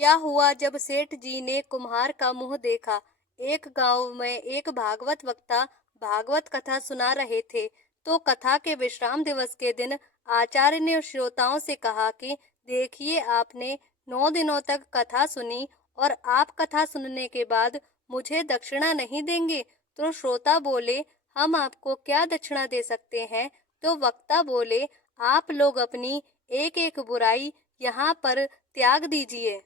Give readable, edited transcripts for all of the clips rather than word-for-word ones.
क्या हुआ जब सेठ जी ने कुम्हार का मुंह देखा। एक गांव में एक भागवत वक्ता भागवत कथा सुना रहे थे। तो कथा के विश्राम दिवस के दिन आचार्य ने श्रोताओं से कहा कि देखिए, आपने 9 दिनों तक कथा सुनी और आप कथा सुनने के बाद मुझे दक्षिणा नहीं देंगे। तो श्रोता बोले, हम आपको क्या दक्षिणा दे सकते हैं। तो वक्ता बोले, आप लोग अपनी एक एक बुराई यहाँ पर त्याग दीजिए।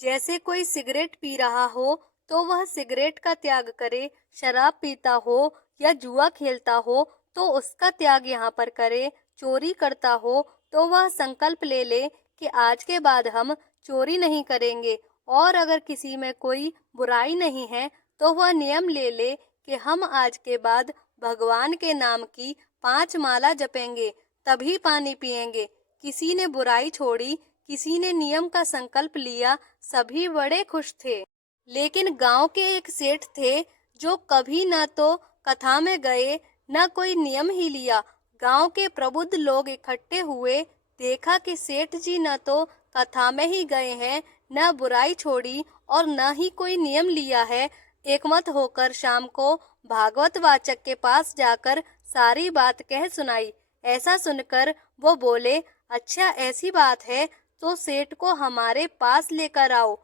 जैसे कोई सिगरेट पी रहा हो तो वह सिगरेट का त्याग करे, शराब पीता हो या जुआ खेलता हो तो उसका त्याग यहाँ पर करे, चोरी करता हो तो वह संकल्प ले ले कि आज के बाद हम चोरी नहीं करेंगे। और अगर किसी में कोई बुराई नहीं है तो वह नियम ले ले कि हम आज के बाद भगवान के नाम की 5 माला जपेंगे, तभी पानी पिएंगे। किसी ने बुराई छोड़ी, किसी ने नियम का संकल्प लिया, सभी बड़े खुश थे। लेकिन गांव के एक सेठ थे जो कभी न तो कथा में गए न कोई नियम ही लिया। गांव के प्रबुद्ध लोग इकट्ठे हुए, देखा कि सेठ जी न तो कथा में ही गए हैं, न बुराई छोड़ी और न ही कोई नियम लिया है। एकमत होकर शाम को भागवत वाचक के पास जाकर सारी बात कह सुनाई। ऐसा सुनकर वो बोले, अच्छा ऐसी बात है तो सेठ को हमारे पास लेकर आओ।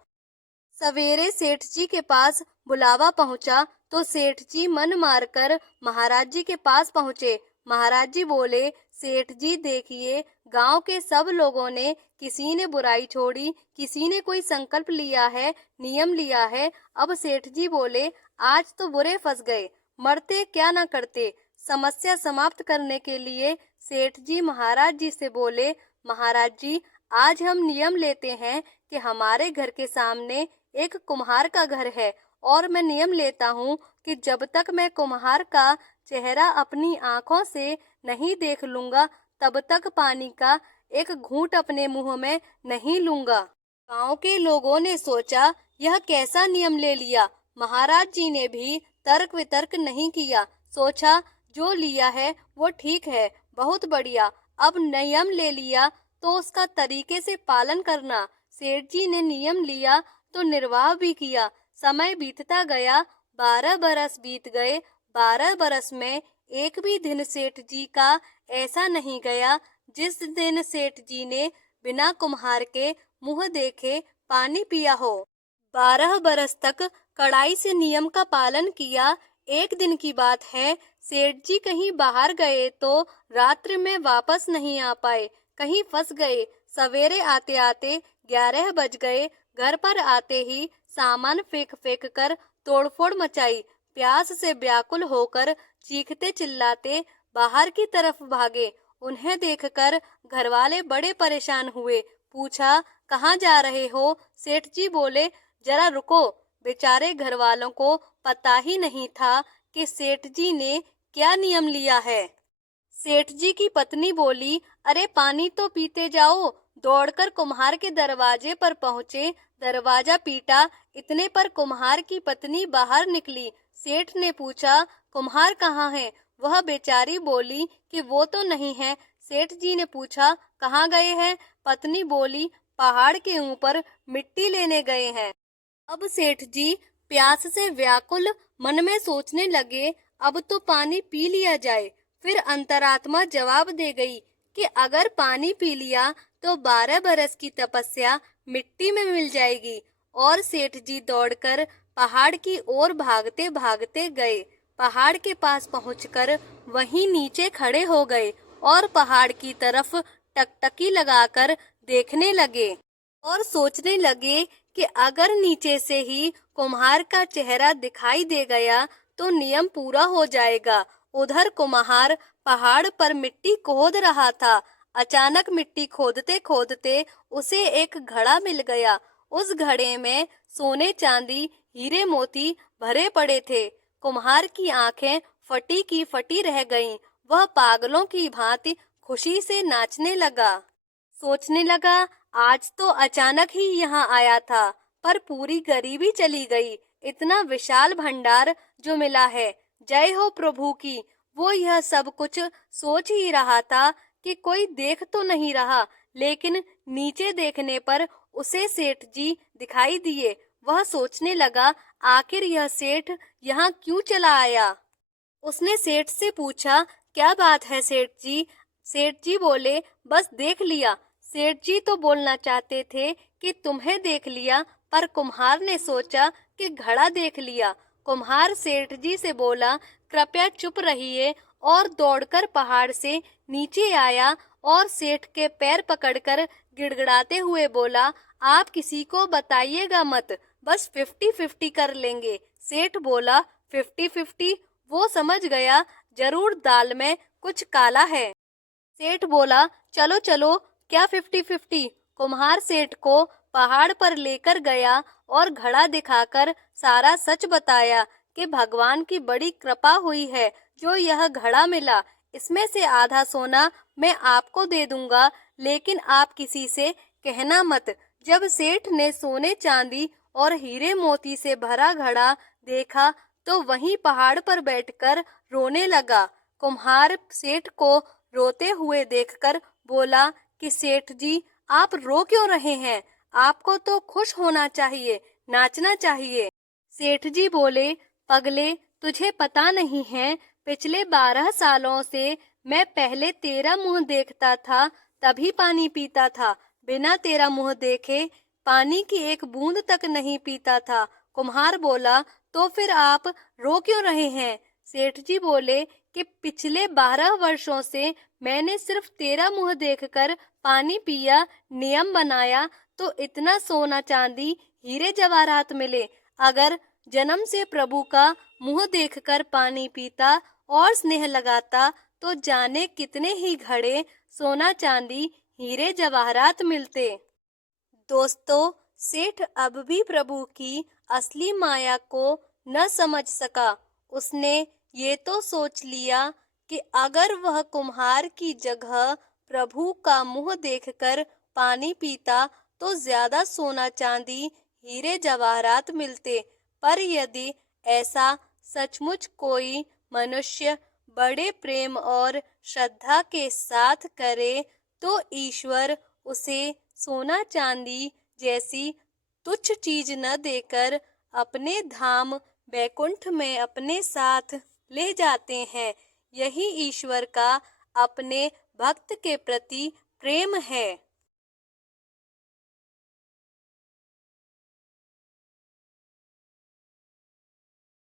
सवेरे सेठ जी के पास बुलावा पहुंचा तो सेठ जी मन मारकर महाराज जी के पास पहुंचे। महाराज जी बोले, सेठ जी देखिए, गांव के सब लोगों ने, किसी ने बुराई छोड़ी, किसी ने कोई संकल्प लिया है, नियम लिया है। अब सेठ जी बोले, आज तो बुरे फंस गए, मरते क्या ना करते। समस्या समाप्त करने के लिए सेठ जी महाराज जी से बोले, महाराज जी, आज हम नियम लेते हैं कि हमारे घर के सामने एक कुम्हार का घर है और मैं नियम लेता हूँ कि जब तक मैं कुम्हार का चेहरा अपनी आंखों से नहीं देख लूंगा तब तक पानी का एक घूंट अपने मुंह में नहीं लूंगा। गांव के लोगों ने सोचा, यह कैसा नियम ले लिया। महाराज जी ने भी तर्क वितर्क नहीं किया, सोचा जो लिया है वो ठीक है, बहुत बढ़िया। अब नियम ले लिया तो उसका तरीके से पालन करना। सेठ जी ने नियम लिया तो निर्वाह भी किया। समय बीतता गया, 12 बरस बीत गए। 12 बरस में एक भी दिन सेठ जी का ऐसा नहीं गया जिस दिन सेठ जी ने बिना कुम्हार के मुंह देखे पानी पिया हो। 12 बरस तक कड़ाई से नियम का पालन किया। एक दिन की बात है, सेठ जी कहीं बाहर गए तो रात्रि में वापस नहीं आ पाए, कहीं फंस गए। सवेरे आते आते 11 बज गए। घर पर आते ही सामान फेंक फेंक कर तोड़फोड़ मचाई। प्यास से व्याकुल होकर चीखते चिल्लाते बाहर की तरफ भागे। उन्हें देखकर घरवाले बड़े परेशान हुए। पूछा, कहाँ जा रहे हो। सेठ जी बोले, जरा रुको। बेचारे घर वालों को पता ही नहीं था कि सेठ जी ने क्या नियम लिया है। सेठ जी की पत्नी बोली, अरे पानी तो पीते जाओ। दौड़कर कुम्हार के दरवाजे पर पहुंचे, दरवाजा पीटा, इतने पर कुम्हार की पत्नी बाहर निकली। सेठ ने पूछा, कुम्हार कहाँ है। वह बेचारी बोली कि वो तो नहीं है। सेठ जी ने पूछा, कहाँ गए हैं। पत्नी बोली, पहाड़ के ऊपर मिट्टी लेने गए हैं। अब सेठ जी प्यास से व्याकुल मन में सोचने लगे, अब तो पानी पी लिया जाए। फिर अंतरात्मा जवाब दे गई कि अगर पानी पी लिया तो 12 बरस की तपस्या मिट्टी में मिल जाएगी। और सेठ जी दौड़कर पहाड़ की ओर भागते भागते गए। पहाड़ के पास पहुंचकर वहीं नीचे खड़े हो गए और पहाड़ की तरफ टकटकी लगाकर देखने लगे और सोचने लगे कि अगर नीचे से ही कुम्हार का चेहरा दिखाई दे गया तो नियम पूरा हो जाएगा। उधर कुम्हार पहाड़ पर मिट्टी खोद रहा था। अचानक मिट्टी खोदते खोदते उसे एक घड़ा मिल गया। उस घड़े में सोने चांदी हीरे मोती भरे पड़े थे। कुम्हार की आंखें फटी की फटी रह गईं। वह पागलों की भांति खुशी से नाचने लगा। सोचने लगा, आज तो अचानक ही यहाँ आया था, पर पूरी गरीबी चली गई। इतना विशाल भंडार जो मिला है, जय हो प्रभु की। वो यह सब कुछ सोच ही रहा था कि कोई देख तो नहीं रहा, लेकिन नीचे देखने पर उसे सेठ जी दिखाई दिए। वह सोचने लगा, आखिर यह सेठ यहाँ क्यों चला आया। उसने सेठ से पूछा, क्या बात है सेठ जी। सेठ जी बोले, बस देख लिया। सेठ जी तो बोलना चाहते थे कि तुम्हें देख लिया, पर कुम्हार ने सोचा कि घड़ा देख लिया। कुम्हार सेठ जी से बोला, कृपया चुप रहिए, और दौड़कर पहाड़ से नीचे आया और सेठ के पैर पकड़कर गिड़गिड़ाते हुए बोला, आप किसी को बताइएगा मत, बस 50-50 कर लेंगे। सेठ बोला, 50-50? वो समझ गया जरूर दाल में कुछ काला है। सेठ बोला, चलो चलो, क्या 50-50। कुम्हार सेठ को पहाड़ पर लेकर गया और घड़ा दिखाकर सारा सच बताया कि भगवान की बड़ी कृपा हुई है जो यह घड़ा मिला। इसमें से आधा सोना मैं आपको दे दूंगा, लेकिन आप किसी से कहना मत। जब सेठ ने सोने चांदी और हीरे मोती से भरा घड़ा देखा तो वहीं पहाड़ पर बैठकर रोने लगा। कुम्हार सेठ को रोते हुए देखकर बोला कि सेठ जी, आप रो क्यों रहे हैं? आपको तो खुश होना चाहिए, नाचना चाहिए। सेठ जी बोले, पगले, तुझे पता नहीं है, पिछले 12 सालों से मैं पहले तेरा मुंह देखता था तभी पानी पीता था, बिना तेरा मुंह देखे पानी की एक बूंद तक नहीं पीता था। कुम्हार बोला, तो फिर आप रो क्यों रहे हैं? सेठ जी बोले कि पिछले 12 वर्षों से मैंने सिर्फ तेरा मुंह देखकर पानी पिया, नियम बनाया तो इतना सोना चांदी हीरे जवाहरात मिले। अगर जन्म से प्रभु का मुंह देखकर पानी पीता और स्नेह लगाता तो जाने कितने ही घड़े सोना चांदी हीरे जवाहरात मिलते। दोस्तों, सेठ अब भी प्रभु की असली माया को न समझ सका। उसने ये तो सोच लिया कि अगर वह कुम्हार की जगह प्रभु का मुंह देखकर पानी पीता तो ज्यादा सोना चांदी हीरे जवाहरात मिलते। पर यदि ऐसा सचमुच कोई मनुष्य बड़े प्रेम और श्रद्धा के साथ करे तो ईश्वर उसे सोना चांदी जैसी तुच्छ चीज न देकर अपने धाम बैकुंठ में अपने साथ ले जाते हैं। यही ईश्वर का अपने भक्त के प्रति प्रेम है।